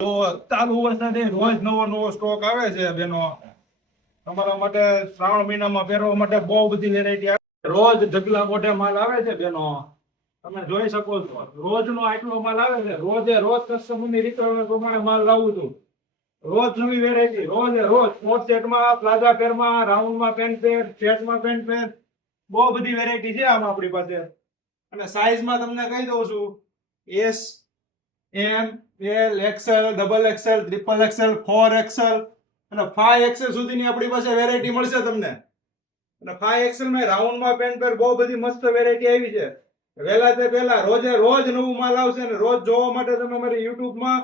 તો ચાલુ વર્ષથી રોજ નવો નવો સ્ટોક આવે છે બેનો. તમારા માટે શ્રાવણ મહિનામાં પહેરવા માટે બહુ બધી વેરાયટી આવે. રોજ ઢગલા મોઢે માલ આવે છે બેનો. તમે જોઈ શકો છો રોજનો આટલો માલ આવે છે. રોજ કસ્ટમરની રિક્વાયરમેન્ટ પ્રમાણે માલ લાવું છું. રોજ નવી વેરાયટી, રોજ કોટ સેટમાં, પ્લાઝા પેરમાં, રાઉન્ડમાં પેન્ટ પેર, શર્ટમાં પેન્ટ પેર, બહુ બધી વેરાયટી છે આમાં આપણી પાસે. અને સાઈઝમાં તમને કહી દઉં છું, S, M, L, XL, double XL, triple XL, 4XL અને 5XL સુધીની આપણી પાસે વેરાયટી મળશે તમને. અને 5XL માં રાઉન્ડમાં પેન્ટ પેર બહુ બધી મસ્ત વેરાયટી આવી છે. વહેલા તે પહેલા રોજ નવું માલ આવશે. અને રોજ જોવા માટે તમે મારી યુટ્યુબમાં,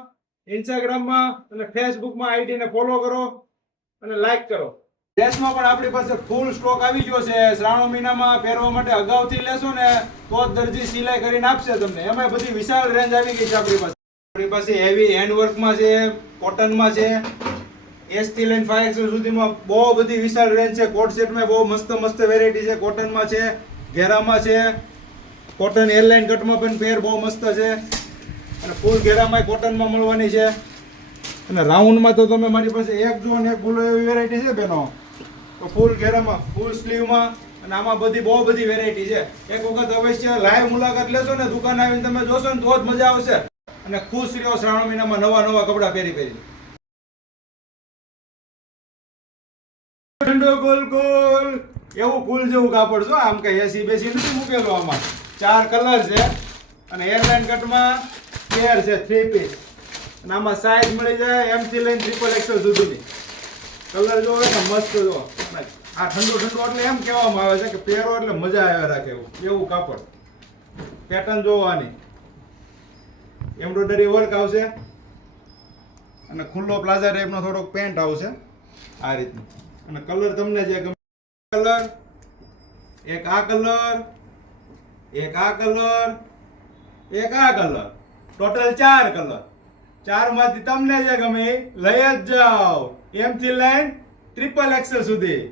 ઇન્સ્ટાગ્રામમાં અને ફેસબુકમાં આઈડી ને ફોલો કરો અને લાઈક કરો. ડ્રેસમાં પણ આપણી પાસે ફૂલ સ્ટોક આવી ગયો છે. શ્રાવણ મહિનામાં પહેરવા માટે અગાઉથી લેશો ને તો જ દરજી સિલાઈ કરીને આપશે તમને. એમાં બધી વિશાળ રેન્જ આવી ગઈ છે આપણી પાસે. આપણી પાસે હેવી હેન્ડવર્કમાં છે, કોટનમાં છે, S થી લઈને 5XL સુધીમાં બહુ બધી વિશાળ રેન્જ છે. કોટ સેટમાં બહુ મસ્ત વેરાયટી છે. કોટનમાં છે, ઘેરામાં છે, કોટન એરલાઇન કટમાં પણ પેર બહુ મસ્ત છે. અને ફૂલ ઘેરામાં કોટનમાં મળવાની છે. અને રાઉન્ડમાં તો તમે મારી પાસે એક જો ને એક ભૂલો એવી વેરાયટી છે બેનો. તો ફૂલ ઘેરામાં, ફૂલ સ્લીવમાં અને આમાં બહુ બધી વેરાયટી છે. એક વખત અવશ્ય લાઈવ મુલાકાત લેશો ને, દુકાન આવીને તમે જોશો ને તો જ મજા આવશે. અને ખુશ રહ્યો શ્રાવણ મહિનામાં નવા કપડા પહેરી. ઠંડો ગોલ એવું ફૂલ જેવું કાપડ છો. આમ કઈ એસી બેસી નથી મૂકેલું. આમાં 4 કલર છે. અને એરલાઇન કટમાં પેર છે 3 પીસ. અને આમાં સાઈઝ મળી જાય M થી લઈને XXL સુધીની. કલર જો ને મસ્ત જો. આ ઠંડુ એટલે એમ કહેવામાં આવે છે કે પહેરો એટલે મજા આવે રાખે એવું કાપડ. પેટર્ન જોવાની, એમ્બ્રોઇડરી વર્ક આવશે. અને ખુલ્લો પ્લાઝા ટાઈપનો થોડોક પેન્ટ આવશે આ રીતનું. અને કલર તમને જે ગમે કલર, એક આ કલર, એક આ કલર, એક આ કલર, ટોટલ 4 કલર. 4 માંથી તમને જે ગમે લઈ જ જાઓ. M થી લઈને XXL સુધી.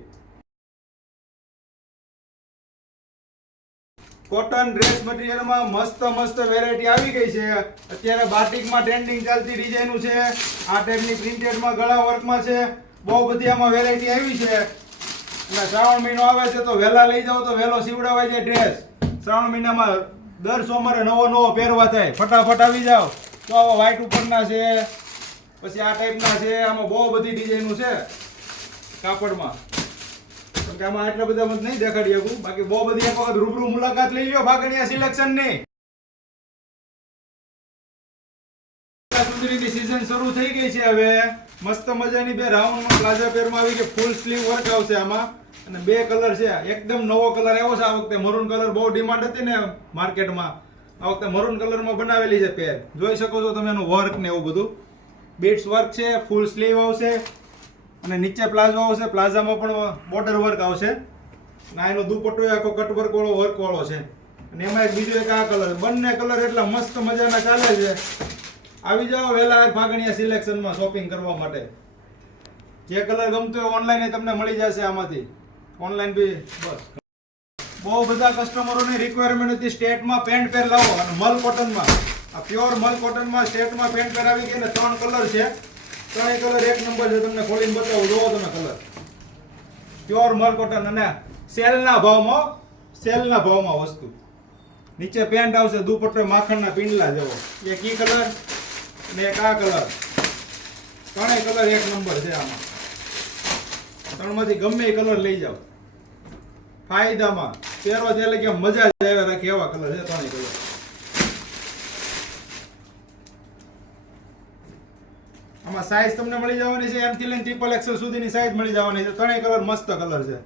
કોટન ડ્રેસ મટીરિયલમાં મસ્ત વેરાયટી આવી ગઈ છે. અત્યારે બાટિકમાં ટ્રેન્ડિંગ ચાલતી ડિઝાઇનો છે. આ ટાઈપની પ્રિન્ટેડમાં ગળા વર્કમાં છે. બહુ બધી આમાં વેરાયટી આવી છે. અને શ્રાવણ મહિનો આવે છે તો વહેલા લઈ જાઓ તો વહેલો સીવડાવાય છે ડ્રેસ. શ્રાવણ મહિનામાં દર સોમવારે નવો પહેરવા થાય. ફટાફટ આવી જાઓ. તો આવા વ્હાઈટ ઉપરના છે, પછી આ ટાઈપના છે. આમાં બહુ બધી ડિઝાઇનો છે કાપડમાં. કે આમાં આટલા બધા મત નહીં દેખાડી શકું. બાકી બહુ બધી એક વખત રૂબરૂ મુલાકાત લઈ લ્યો ભાગણિયા સિલેક્શનની. સુંદરીની સીઝન શરૂ થઈ ગઈ છે હવે. મસ્ત મજાની બે રાઉન્ડમાં પ્લાઝા પેરમાં આવી કે ફૂલ સ્લીવ વર્ક આવશે આમાં. અને 2 કલર છે. એકદમ નવો કલર આવ્યો છે આ વખતે. મરૂન કલર બહુ ડિમાન્ડ હતી ને માર્કેટમાં. આ વખતે મરૂન કલરમાં બનાવેલી છે પેર. જોઈ શકો છો તમે એનું વર્ક ને એવું બધું. બીટ્સ વર્ક છે. ફૂલ સ્લીવ આવશે. અને નીચે પ્લાઝો આવશે. પ્લાઝામાં પણ બોર્ડર વર્ક આવશે. ના એનો દુપટ્ટો આખો કટ વર્ક વાળો છે. અને એમાં બીજો એક આ કલર. બંને કલર એટલા મસ્ત મજાના ચાલે છે. આવી જાઓ વહેલા ફાગણિયા સિલેક્શનમાં શોપિંગ કરવા માટે. જે કલર ગમતો હોય ઓનલાઈન તમને મળી જશે આમાંથી. ઓનલાઈન બી બસ. બહુ બધા કસ્ટમરોની રિક્વાયરમેન્ટ હતી સ્ટેટમાં પેન્ટ પેર લાવો. અને મલ કોટનમાં, આ પ્યોર મલ કોટનમાં સ્ટેટમાં પેન્ટ પેર આવી ગઈ. અને 3 કલર છે. 3 કલર એક નંબર છે. તમને ખોલીને બતાવું. જોવો તમે કલર. પ્યોર મલ કોટન. અને સેલના ભાવમાં વસ્તુ. નીચે પેન્ટ આવશે. દુપટ્ટો માખણના પિંડલા જેવો. એક ઈ કલર અને એક આ કલર. 3 કલર એક નંબર છે આમાં. 3 માંથી ગમે એ કલર લઈ જાઓ. ફાયદામાં પહેરો એટલે કે મજા જ આવે રાખે એવા કલર છે 3 કલર. આમાં સાઈઝ તમને મળી જવાની છે M થી લઈને XXL સુધીની સાઈઝ મળી જવાની છે. 3 કલર મસ્ત કલર છે.